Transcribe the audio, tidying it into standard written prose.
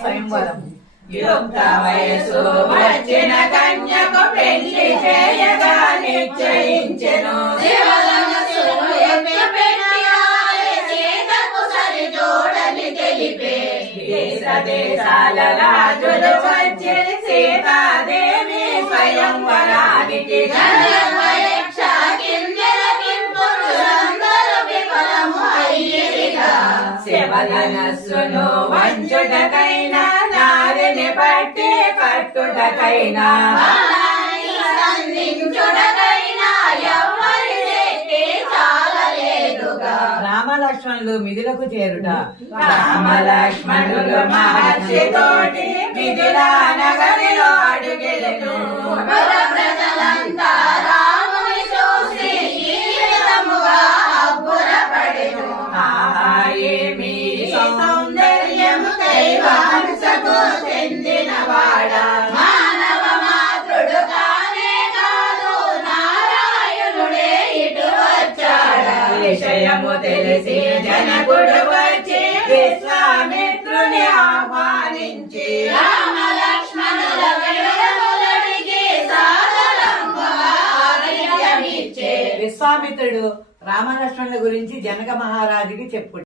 స్వయంవరం యుక్త వయసు వచ్చిన కన్యకు పెళ్లి చేయగా నిశ్చయించెను. దేశ దేశాల రాజులు వచ్చి సీతాదేవి స్వయంవరానికి శివధనస్సును వంచుటకైనా నారిని పట్టి కట్టుటకైనా రామలక్ష్మణులు మిథులకు చేరుట. రామలక్ష్మణులు మహర్షి తోటి మిథులా నగరిలో అడుగెలను. ప్రజలంతా రాముని చూసి ఈ విధముగా అబ్బురపడెను. ఆహా ఏమి సౌందర్యము, దైవాంశకు చెందినవాడా, మానవ మాతృడు కానే కాదు నారాయణుడే ఇటు వచ్చాడా. విషయము తెలిసి జనకుడు వచ్చి విశ్వామిత్రుని ఆహ్వానించి రామ లక్ష్మణుల వివరములడిగి సాదరంగా ఆజ్ఞమిచ్చే. విశ్వామిత్రుడు రామలక్ష్మణుల గురించి జనక మహారాజుకి చెప్పు.